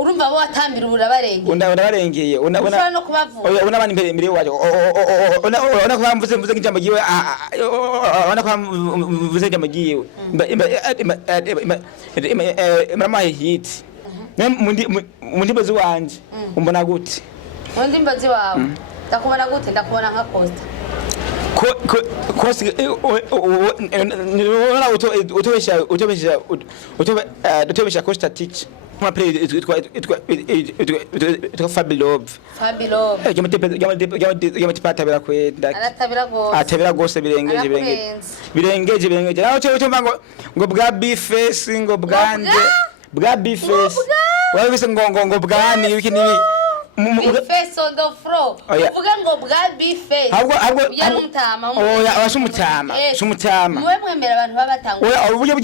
urumva bo watambira urabarengeye urabarengeye una no kubavuga una bani imbere waje una ko bamvuze nk'ijambo giwe una ko bamvuze nk'ijambo giwe mama hit mundi bazi wanje umbona gute mundi bazi wawe ndakubona gute ndakubona nka Costa kosi utobesha Costa teach uma play it Fabilove yamatipata bera kwenda atabira gose birengeje naho cyo ngo bwa bifesi ngo bwande bwa bifesi wabise ngo bwani wiki ni face on the floor uvuga ngo bwa bife yarumutama abashumutama shumutama mwe mwemera abantu babatanga uburyo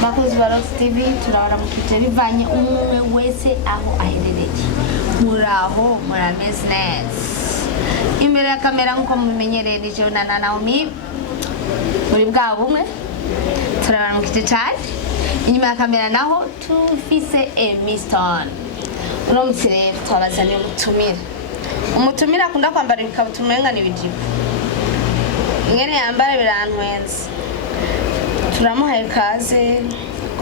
Makozi wa Rock TV turabara mukije bivanye umwe wese aho aherereye muraho muramesnes imbere ya kamera nko mumenyereye ni Jona na Naomi muri bwa bumwe turabara mukije cyane inyuma ya kamera naho tufise Emiston uno mutire twabazaniye umutumira akunda kwambara ikabutumenga nibijipo ingene yambara birantwenze turamuhaye kaze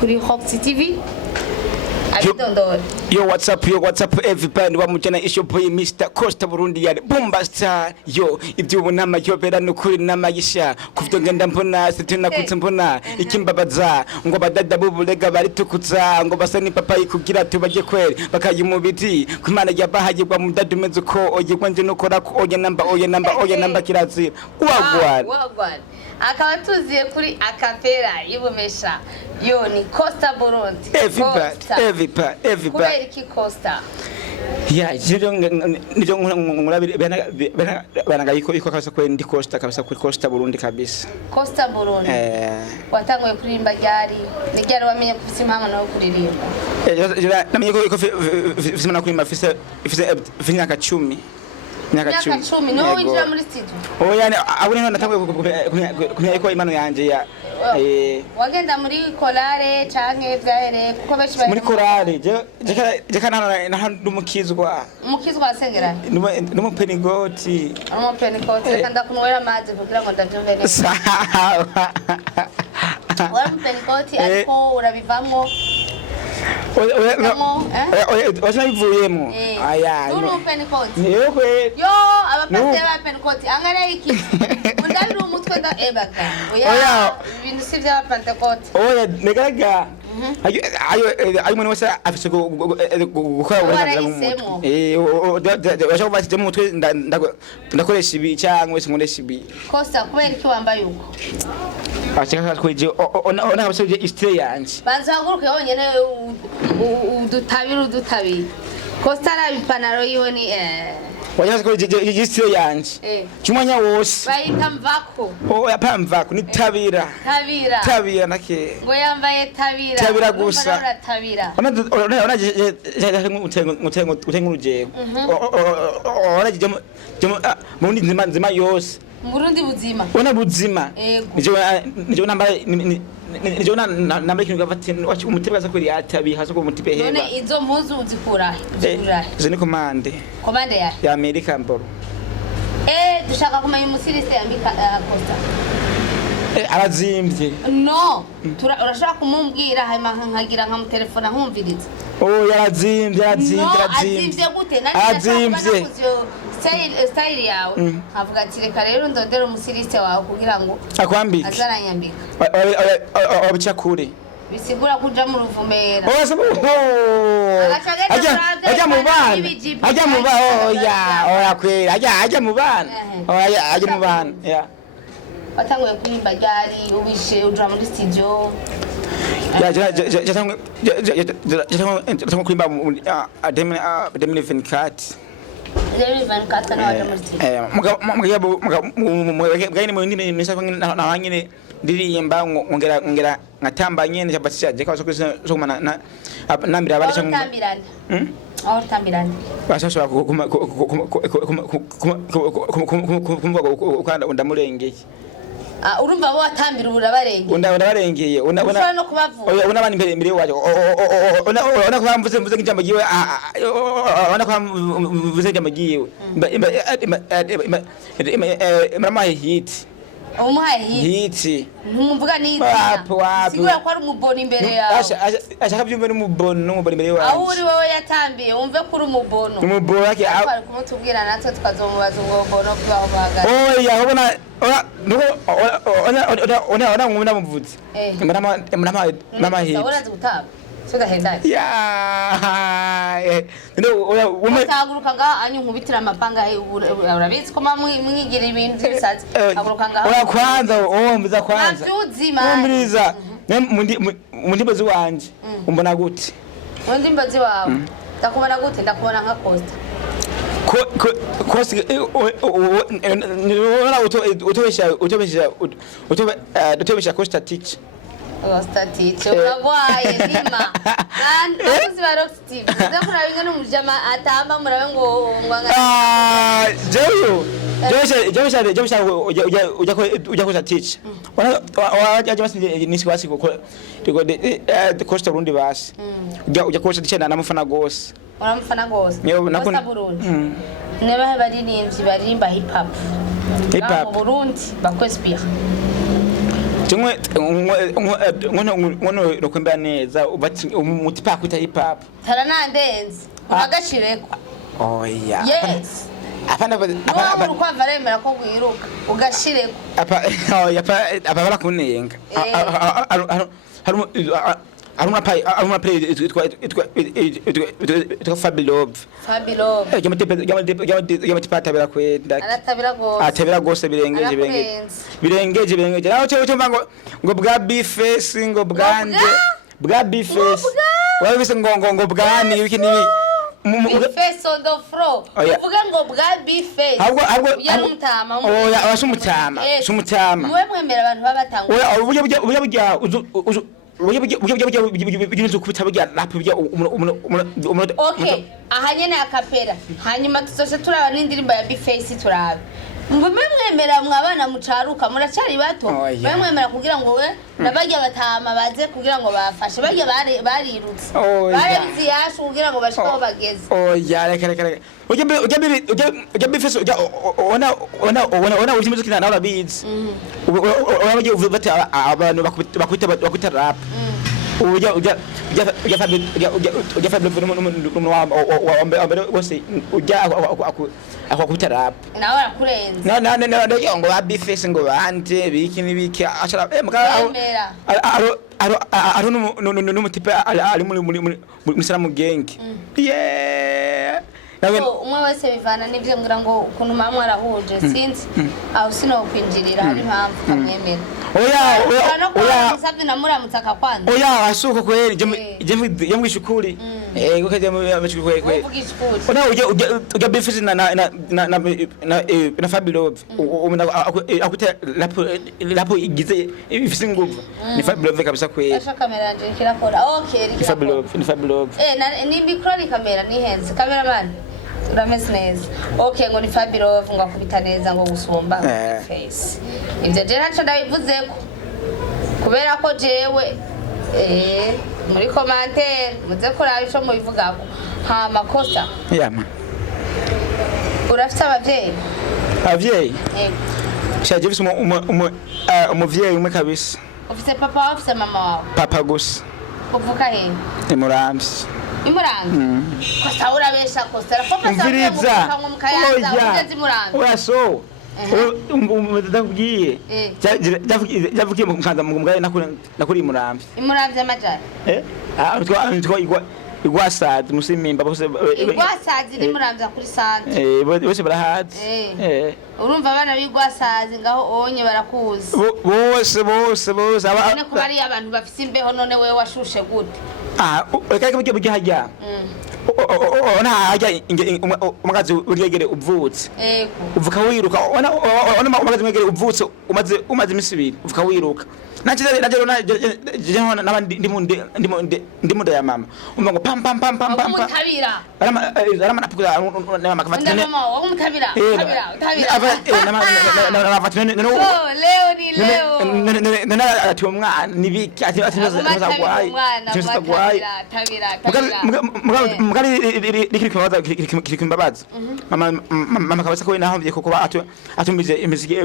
kuri Rock TV abidondora yo what's up everybody wamujana isho boy Mr Costa Burundi yari bomba star yo ibyo ubunama yobera nukuri namayisha kuvyo ngenda mbona sitina kutse mbona ikimbabaza ngo badada bubulega bari tukuza ngo basani papa ikugira tubaje kweri bakayimubiti kumana yabahagirwa mu dadumeze ko oyigwa nje nokora ko oya namba kirazira wagwan akaba tuziye kuri akapera y'ubumesha yo ni Costa Burundi everybody kubera iki Costa ya nijo ngurabire bana iko kabisa ko ndi Costa kabisa kuri Costa Burundi kabisa Costa Burundi watanguye kuririmba ryari nigera wamenye kufisa impamvu no kuririmba namenye ko fisa na kurimba fisa imyaka 10 Miaka 10 no winjira muri studio yani abone none natanguye kumenya ko imano yanje ya wagenda muri kolare canke vyahere kuko beshi bari muri kolare je kana ndumukizwa asengera ndumupenigoti kanda kunwera amazi kugira ngo ndavyumve neza wampenigoti ariko urabivamo washabivuyemo aya nuru pentecote yo abapasiteri ba pentecote angare iki undabira umutwe nda ebaga oya ibintu sivya ba pentecote oya negaga ayo mwana wese afise gukora uburenganzira washaka bashije mu mutwe ndakoresha ibi cyangwa wese nkoresha ibi Costa kubera iki wambaye uko Achaka kweje ona abasuje istire yanje banzaguruke yonyene udutabira Costa ara bipanaro yoni wanyase kweje istire yanje cyumanya wose bayita mvako yapamvako ni tabira nake ngo yambaye tabira gusa ona utenga urugero ona jemo mu nzima yose Burundi buzima ona buzima nijo namba ikintu gafati umutebeza kuri yatabi haso ko mutipe heba none izo mpuzu uzikura zini komande ya America mboro dushaka kumenya umusirise yambika Costa arazimvye no urashaka kumumbwira hanyuma nkagira nka mutelefona nkumviriza yarazimvye gute azimvye style yawe avuga ati reka rero ndondera umusirise wawe kugira ngo akwambike azaranyambika obichakure bisigura kuja mu ruvumera ajya mu bana oya kwera ajya mu bana ya watanguye kurimba ryari ubishe uja muri studio jatangu kuimba 2024 mugani mwindi mesa na wangine ndirimba ngera ngatamba nyene cyabatisha je kwa so mana nambira abari cyangwa aho tambirana bashashobora ukanda ndamurengeye urumva bo watambira urabarengeye urabarengeye ushobora no kubavuga una bani imbere waje una ko mvuze nk'ijambo giwe una ko mvuze nk'ijambo giwe mama hit umuhaye hit ntumuvuga n'izi sigura ko ari umubona imbere yawe ashaka byumve n'umubona imbere yawe aho uri wowe yatambiye wumve ko uri umubona yake ari kumutubwira natwe tukazomubaza ubwo bono kubaho bahagaze oya ona ngumuna mvuze mama hit urazi gutaba soda hendaki utaguruka ngaho anyu nkubitira amapanga urabizi ko mwigira ibintu by'ibisazi aguruka ngaho kwanza mbiza kwanza umviriza mu ndimbo ziwanje umbona gute mu ndimbo ziwawe ndakubona gute ndakubona nka Costa utobesha Costa teach Statice uragwaye nima nakuzi baroftive ndakura binga n'umujama atamba murabe ngo ujya kuza teach wana basi nisi wasi ko Costa Burundi basi ujya kuza teach na namufana gose uramufana gose Costa Burundi neba baririmbyi barimba hip hop mu Burundi bakwespire Tumwe ngono rokwembera neza ubati umutipa kwita hip hop. Taranandenze agashireko. Oya. Yes. Apana uko avaremera ko gwiruka ugashireko. Oya apa barakunenga. Aruma play it Fabilove. Yamatipa tabira kwenda. Atabira gose birengeje. Naho cyo mbango ngo bwa beface ngo bwande. Bwa beface. Wabise ngo bwani wiki ni beface on the floor. Uvuga ngo bwa beface. Yarumutama. Oya abashumutama. Shumutama. Mwe mwemera abantu babatanga. Oya Okay, ahanyene akapera. Hanyuma tuzose turaba n'indirimbo ya Bface turabe. Mwemera mwabana mucaruka muracari bato. Mwemera kugira ngo we nabajya batama baze kugira ngo bafashe. Bajya barirutse. Barabizi yashu kugira ngo bashiko bageze. Oya reka. Ujya Bface ona uzi muziki na urabizi. Urabaje uvute abantu bakwita rap. Uja akwakuta rap nawe arakurenze no ngo Bface ngo bande biki nibiki ashara aro no mutipe ari muri Musaramu gang umwe wese bivana n'ivyo ngira ngo ukuntu mamwe arahuje sinzi aho sino kwinjirira hari impamvu kamyemera oya sabye namuramutsa akakwanza oya asuko kweli je mwishukuri gukaje mwishukuri kweli ona ujya Bface na Fabilove akuta lapo igize ifise nguvu ni Fabilove kabisa kweli asha kamera nje kirakora okay ni Fabilove ni micro kamera ni hands cameraman urameze neza okay ngo ni Fabilove ngo akubita neza ngo gusumba face ivyo je naco ndabivuze ko kubera ko jewe muri commentaire muze kuraba ico mubivugako ha makosa yama urafite abavyeyi shaje bise umuvyeyi umwe kabisa ufite papa ufite mama wawe papa gusa uvuka he Imuramvye Costa urabesha Costa papa Umviriza oya so ndakubwiye javukiye mu Kanza mu mugare nakuri Imuramvye amajara igwasazi musimimba bose igwasazi Imuramvye kuri sante bose barahazi urumva abana bigwasazi ngaho onye barakuzi bose none ko bari abantu bafise imbeho none wewe washushe gute reka bijye hajya ona hajya umagazi uriyegere uvutse uvuka wiruka ona umagazi mwegere uvutse umaze imisibiri uvuka wiruka naje ndimo ya mama umva ngo pam umutabira arama napuka na mama kafatine umutabira nana ati umwana nibiki ati ntazagwaye mugari likimbabaza mama kabasa ko naho kuko atumije imiziki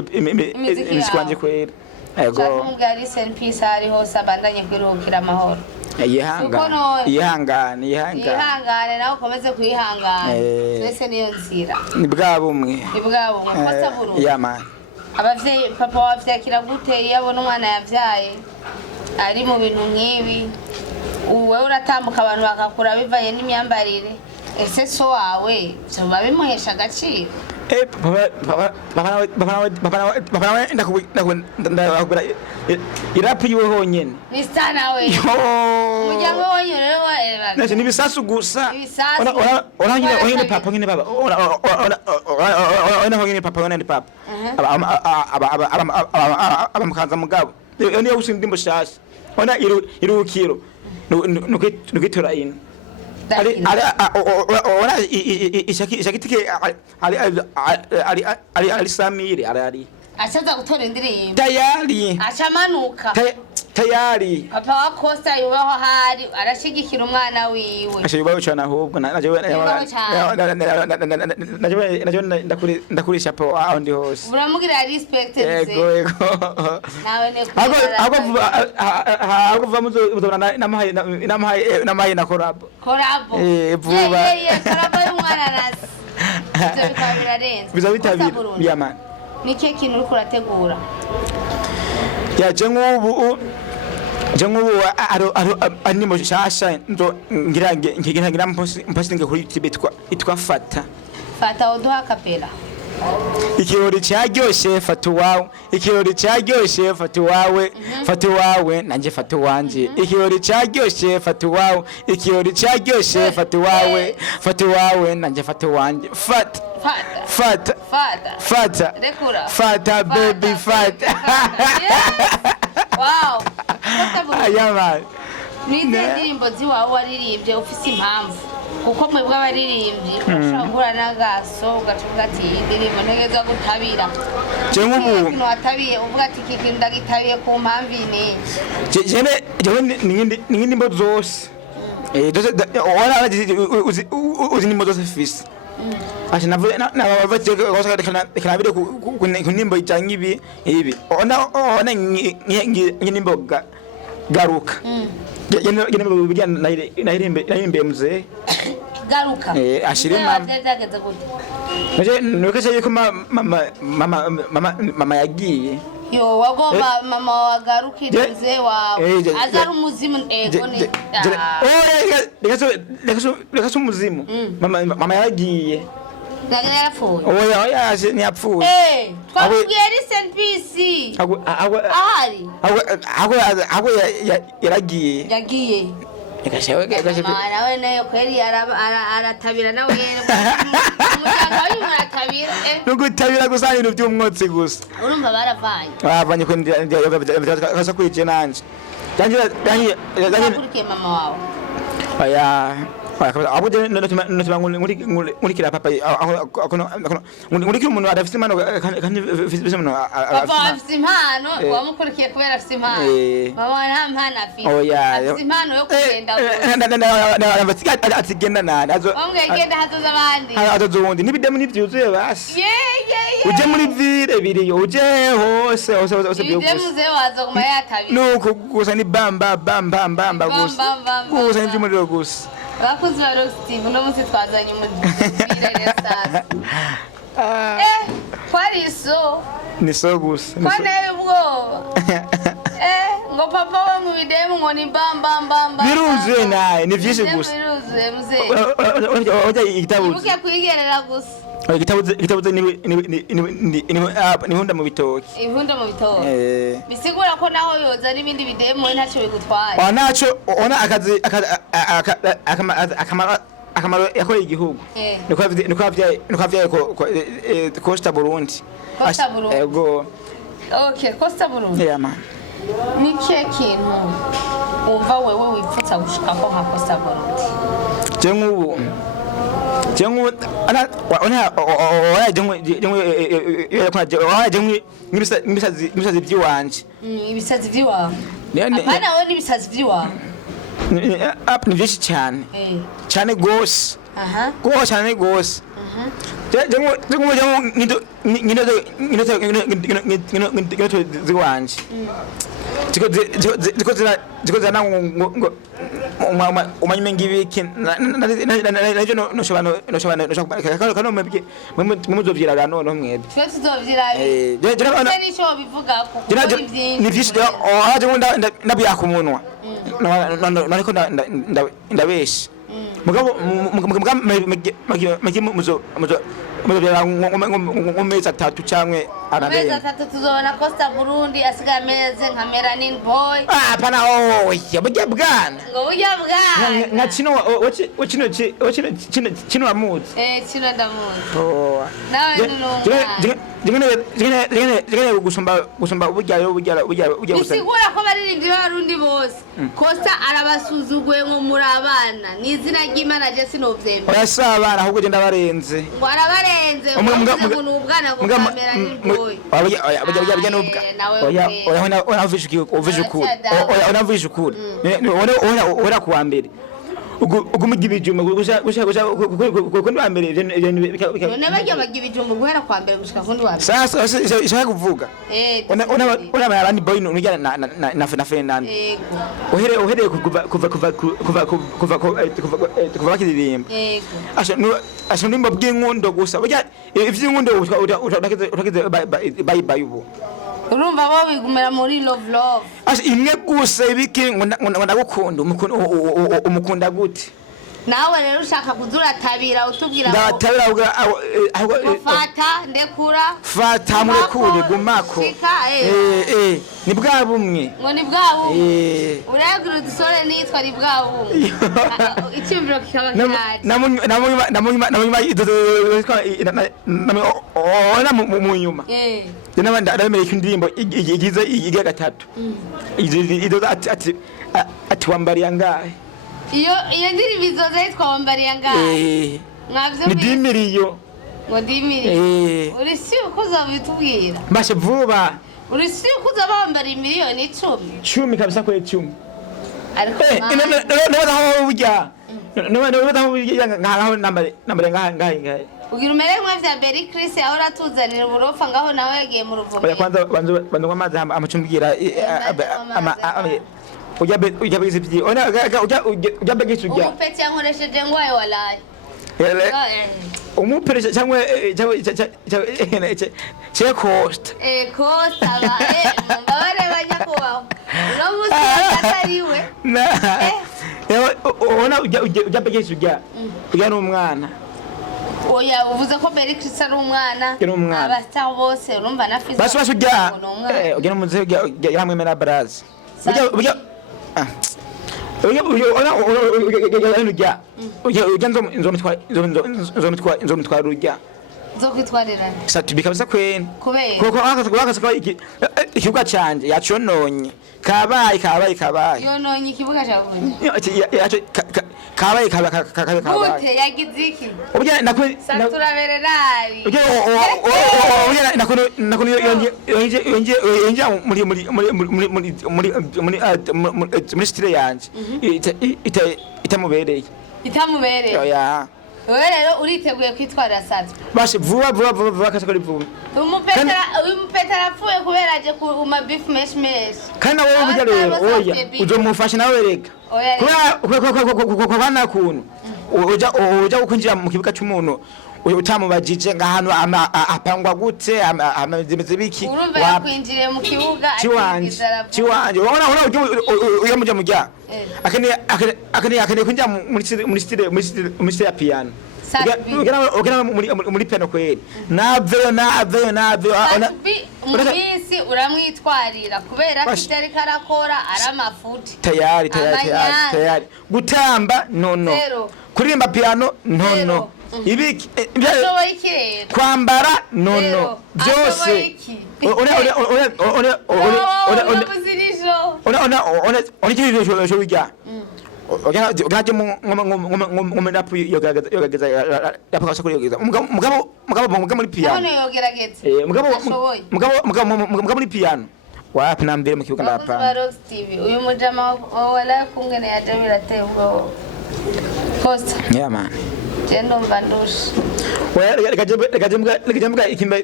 wanje kwera ego mugari sen peace ari hose abandanye kwirukira amahoro ihangane nawe ukomeze kwihangana twese niyo nzira ni bwa bumwe kosa burundu yama abavyeyi papa wavyakira gute yabona umwana yavyaye ari mu bintu nk'ibi uwe uratambuka abantu bakakura bivanye n'imyambarire ese so wawe byoba bimuhesha agaciro ndakubwira irapu yiwe honyene ni sana we umuryango wonyene rero nase ni bisasu gusa ona honyene papa honyene baba ona honyene papa honyene papa abamukanza mugabo iyo niyo gusa indimbo shasha ona irukiro nukitora ino ona ishakitike ali Samiri ali achaza gutora indirimbo tayari achamanuka tayari papa wa Costa yubaho hari arashigikira umwana wiwe ashyubaho cyane ahubwo naje ndakurisha po aho ndi hose uramugira respect ego nawe ne ahubwo vamuzobona namaye na korabo vuba korabo y'umwana nasi bizabitabira yamana nike kintu uri kurategura yaje nk'ubu ari mu shasha ndo ngira mposinge kuri YouTube itwa fata uduha kapela ikirori cyaryoshe fata uwawe ikirori cyaryoshe fata uwawe nanjye fata uwanje ikirori cyaryoshe fata uwawe ikirori cyaryoshe fata uwawe nanjye fata uwanje fata baby fata wow ayama nize indirimbo ziwawe waririmbye ufise impamvu kuko mwebwe abaririmbyi urashobora n'agaso ugacuga ati indirimbo ntegeza gutabira je nk'ubu watabiye uvuga ati iki kintu ndagitabiye ku mpamvu ine jene n'indimbo zose uzi nimbo zose fise ati navuye nabavuye kanabire ku nimbo ijanye ibi ona nk'indimbo garuka nahirimbe mzee garuka ashirima nukesha yuko mama yagiye yo wagomba mama wagarukira mzee wawe azari umuzimu ego ne reka umuzimu mama yagiye yarapfuye oya ntiyapfuye twabwiye recent peace ahari yagiye nawe nayo kweli aratabira nawe umuryango w'uyu aratabira nugutabira gusa ibintu by'umwotsi gusa urumva baravanye ko ndiyakaza kwice nanje yakurikiye mama wawe oya abude nurikira papa nurikira umuntu adafite impano kandi afite impano afite impano wamukurikiye kubera afite impano mama nta mpano afite impano yo kugenda atigenda nani genda hazoza abandi azozundi n'ibidemu n'ivyuzuye basi uje muri vire biriyo uje hose ibidemu ze wazo kuma yatabira nuko gusa ni bamba gusa n'ivyumuriro gusa bakuzi ba Steve no musi twazanye umubire sasa kwari so ni so gusa kone ubwoba ngo papa we mu bidemu ngo ni bamba biruzuye naye ni vyinshi gusa biruzuye muze oja igitabuze ubuke kwigerera gusa igitabuze ni hunda mu bitoki bisigura ko naho yoza n'ibindi bidemu ntacyo bigutwaye naco ona akazi akamaro yakoreye igihugu niko avyaye Costa Burundi ego okay Costa Burundi man ni kintu umva wewe wipfutsa gushika ko nka Costa Burundi jengu ana imisazi by'iwanje ibisazi by'iwawe apana wowe n'ibisazi by'iwawe ni byinshi cyane gose cyane gose jengu ziwanje ziko zana umanyime ngibiki naje no shobana kano mwebwe muzovyira none mwebwe twese tuzovyira nico bivuga ko ni vyinshi aje ndabiya ku munwa nariko ndabesha mugabo mumezi atatu cyangwe amezi atatu tuzobona Costa Burundi asigaye ameze nka Melanin Boy pana oya burya bwana ngo burya bwana nka kino amuzi kino ndamuzi nawe jingene gusumba burya bisigura ko baririmbyi b'abarundi bose Costa arabasuzuguye ngo muri abana ni izina ry'Imana je sinovyemera oya sabana ahubwo je ndabarenze ngo arabarenze ngo n'ubwana ngo Melanin Boy oya ora kuwa mbere ugumugibijuma kuko ndo ambere none bajya bagibijuma guhera kwa mbere gushika kundi wa sasa ishaka kuvuga ona Melanin Boy n'ujya na Fernand ohere kuva kiririmba asho nimba bw'inkundo gusa burya ivy'inkundo utakize bye ubu urumva bo bigumera muri love asho imwe gusa ibiki ngo ndagukunda umukunda gute nawe rero ushaka kuzura tabira utubwira ndatabira ahubwo fata ndekura fata murekure gumako ni bwa bumwe ngo ni bwa bumwe uragira udusore nitwa ni bwa bumwe icyumviro kikaba kirari ona mu nyuma n'abandi aremeye indirimbo igize igiga gatatu izo ati wambariya ngahe iyo ndirimbo izoza yitwa wambariya ngahe mwavyo ni dimiriyo ngo dimiriyo uri si uko uzabitubwira mbashe vuba uri si uko uzabambara miliyoni 10 kabisa ko 10 ariko no burya no burya ngaho nambare ngahe ugira umere nk'avya Berry Chris ahora tuzanira uburofa ngaho nawe yagiye mu ruvumo oya kwanza banzo amazi amacumbwira ujya bizi byi ona ujya begisha ujya umupeti yankoresheje ngwaye walaye umupeti cyangwa cye Costa Costa mbabare banyakubaho no musi atariwe ona ujya begisha ujya n'umwana oya uvuze ko Berry Chris ari umwana abastar bose urumva nafize basi ujya no muze yaramwemera barazi ujya nzomitwara urujya zokwitwarira satubika bisa kwene kubera kuko akasako ikibuga canje yacononye kabaye yononye ikibuga cyavuye kabaye gute yagize iki ubya nakwe saturabererari ubya nakwe yonje muri style yanje itamubereye oya wewe rero uriteguye kwitwarira satwe bashe vuba kasako rivuba umupetera apfuye kubera aje ku ma beef mesh kana wowe burya rero oya uzomufasha nawe rega kubera bana kuntu uja ukwinjira mu kibuga cy'umuntu utamubajije ngahantu apangwa gute amazimeze biki wakwinjire mu kibuga ciwanje ubona uya mujya akane kwinjira muri style ya piano ugena muri piano kweli naveyo umubisi uramwitwarira kubera kitari karakora ari amafuti tayari gutamba no kuririmba piano nono ibiki ashoboye iki rero kwambara nono byose ugaje mu napu yogerageza yapakasha kuri yogerageza mugabo muri piano mugabo muri piano wapi nambere mu kibuga ndapa Barox TV uyu mujama wala kungene yaje birateye ubwo post man jeno mbandush reka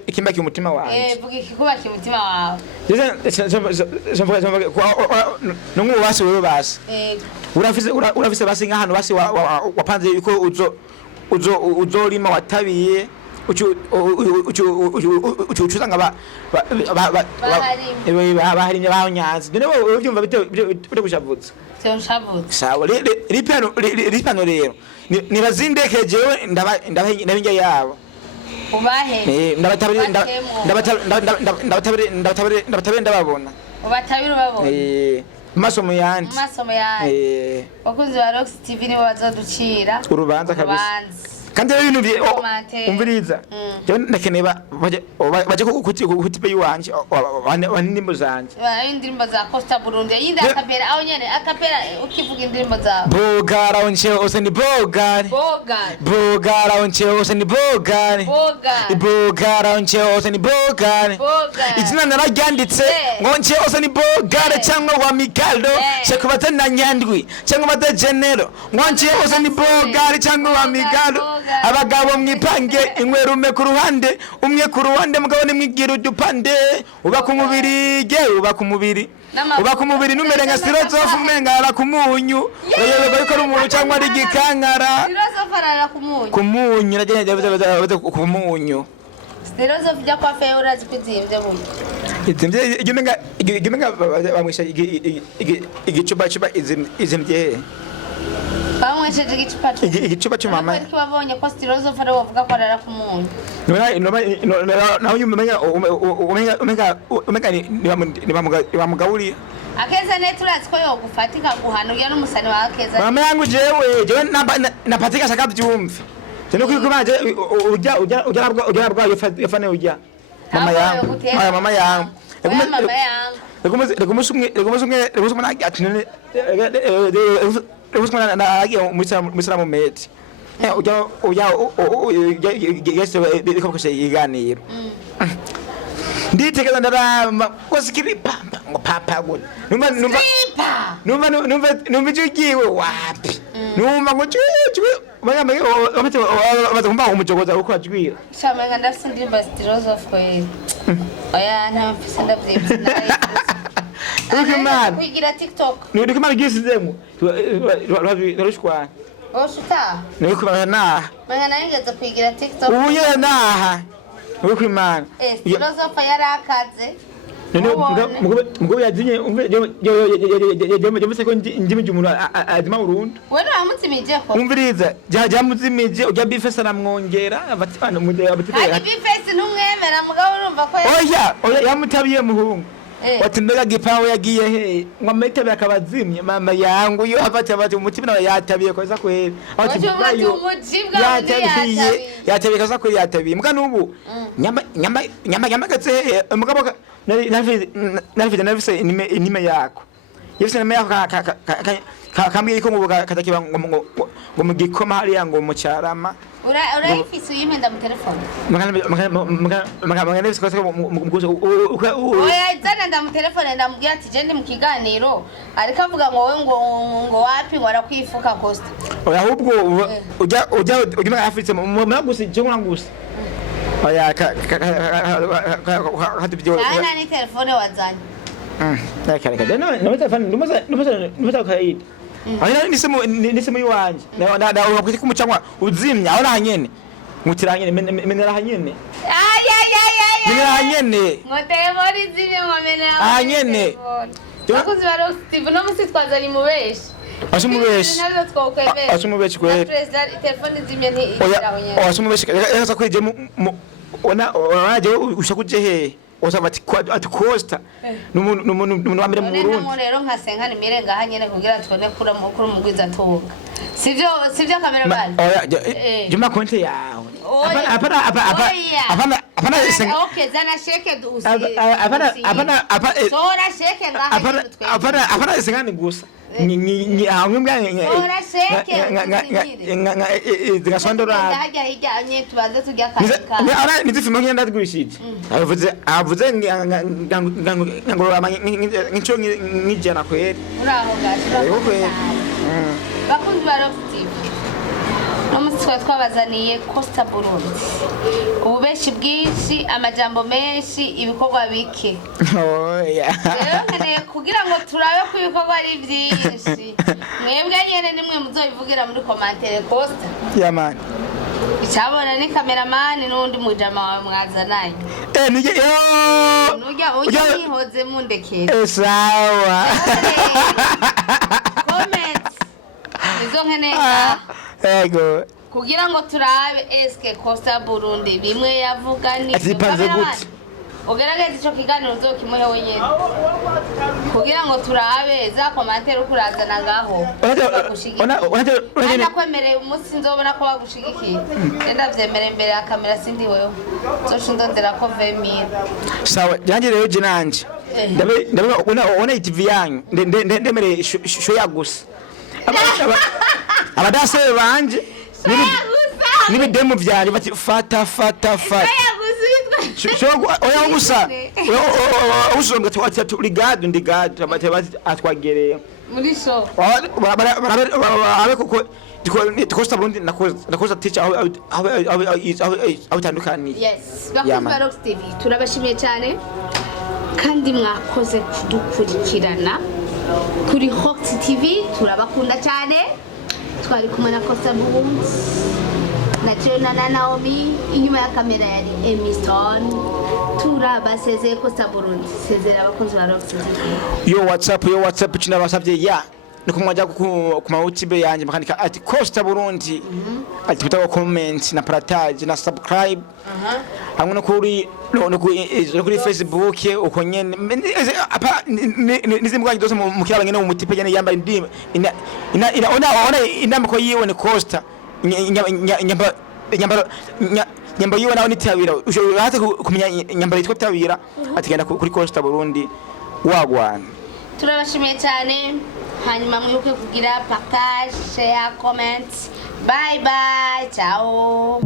ikimba cy'umutima wawe vuga ikikuba cy'umutima wawe nungu basi wewe basi urafise basi nk'ahantu basi wapanze yuko uzolima watabiye ucucanga baharimye bahonyanze none wowe ubyumva bite gushavutsa sawa ripano rero nibazindekejewe ndabinjya yabo ubahe ndabatabire ndababona ubatabire ubabona masomo yandi bakunzi ba Rox TV nibo bazoducira urubanza kabisa kandi ibintu umviriza cyo nakeneye baje kutipe yuwanje wanindimbo zanje indirimbo za Costa Burundi yinda akapera aho nyene akapera ukivuga indirimbo za bogara onche ose ni bogara onche ose ni bogara onche ose ni bogara izina nararyanditse ngonche ose ni bogara cyangwa wa Mikalo cyangwa batana nyandwi cyangwa bata Genero ngonche ose ni bogara cyangwa wa Mikalo abagabo mwipange inkwerume ku ruhande umwe ku ruhande mugabo ni mwigira udupande ubaka umubiri numere nka Sirozof umenga ara kumunyu yego biko rumuntu cyangwa ari gikankara Sirozof arara kumunyu naje kumunyu Sirozof jya kwa fe urazi kwizimvye buye igimenga bamwisha igicuba izimvye bamwesheje igicuba cy'umama ariko babonye ko Sirozof ari wavuga ko arara kumunyu naho nibamugaburiye akeza ne turazi ko yogufatika guhanuye n'umusani wa akeza mama yangu jewe napatika shaka byumve cyane ko kubanje ujya yafane ujya mama yangu umusiramu meti yiganiro nditegeza ndaramba kosikiri pamba ngo papa gone numva ugiwe wapi numva ngo kumva umujogoza uko ajwira shamenga ndafise indirimbo Sirozof kweli oya ntafise ndavyibye man kwigira TikTok ni kumara gisizemo rarushwana oshuta ni kumara na manga nangeze kwigira TikTok ubuye naha uko imana Sirozof yarakaze mugabo yazinye ko ndimije umuntu azima burundu wena amutsimije ko umviriza jamuzimije ujya bifesa namwongera abatana mu bifesa numwemera mugabo urumva ko oya yamutabiye muhungu watindaga gipawe yagiye he ngwamete bakabazimye mama yangu yo abati umutima nawe yatabiye koza kwera yatabiye koza kwera yatabiye mbwa nubu nyama gatse mugabo nafite inime yako yefise inime yako kambwiye ko ngo katakiba ngo mu gikoma hariya ngo mu cyarama urayifise uyimenda mu telefone magana nefise ko oya izana nda mu telefone ndamubwira ati je ndi mu kiganiro ariko avuga ngo wowe ngo wapi ngo arakwifuka Costa oya ahubwo ujya afite mu magusi cyo ngusi oya hatubyo ana ni telefone wazanye reka no telefone numuza kayita Ahina nisemo yuwanje na wakwiti kumucangwa uzimya aho hanyene mutiranyene menera hanyene menera hanyene ngotebori zimye ngamenera hanyene bakuzi ba Rox TV no musitwaza ni mubeshi asumubeshi nazo twokwemera asumubeshi kwe telefone zimye ni asumubeshi yasa kwije ona waje ushakuje he usaba ati Costa numuntu wa mbere mu Burundi none rero nkasenka nimire ngaha nyene kugira twone kura mu gwiza tunga sivyo kamera bali juma konte yawe apana okay zana sheke dusi apana sheke ngaha apana sengani gusa ni hamwe mbyange ora sheke ngasondora hajya nye tubaze tujya kanika ara nizifimo ngenda ndagurishije avuze ngangorora ngico ngijana kweri uraho gashi bakunzi barofiti n'umusitwa twabazaniye Costa Burundi ububeshi bwinshi amajambo menshi ibikorwa bike rero nkeneye kugira ngo turabe ko ibikorwa ari byinshi mwebwe nyene nimwe muzobivugira muri commentaire Costa yamani icabona ni cameraman n'undi mujama wawe mwazanaye nije ujya nihoze mundekere sawa comment izo nkeneye ego kugira ngo turabe eske Costa Burundi bimwe yavuga ni atipanze gute ugerageza ico kiganiro uzokimuhe wenyene kugira ngo turabe za commentaire ukurazana ngaho ona kwemereye umunsi nzobona ko bagushigikiye enda vyemere imbere ya kamera sindi wewe zoshindondera ko 20000 sawa yanje rero jinanje ndabe ona TV yanyu ndemere sho yagusa abadase banje nibi demo vyari bati fata oya gusa usonga twati urigado ndigado bati atwagereye muri so abe kuko Costa Burundi nakoza teacher aho tandukaniye yes bakunzi Rock TV turabashimiye cyane kandi mwakoze kudukurikirana kuri Rock TV turabakunda cyane twari kumwe na Costa Burundi na Jena na Naomi inyuma ya kamera yari Emiston turabasezeye Costa Burundi sezera abakunzi ba Rock TV yo WhatsApp cina basavye ya niko mwajya ku YouTube yanje makanika ati Costa Burundi ati bitako comment na partage na subscribe hamwe no kuri Facebook uko nyene nizimbwa ndose mu kiraba ngene mu mutipe nyene yamba indima ona indamba ko yiwe ni Costa nyamba yiwe nawo nitabira hate kumenya nyamba yitwa tabira atigenda kuri Costa Burundi wagwana turabashimiye cyane hanyuma mwibuke kugira partage share comment bye ciao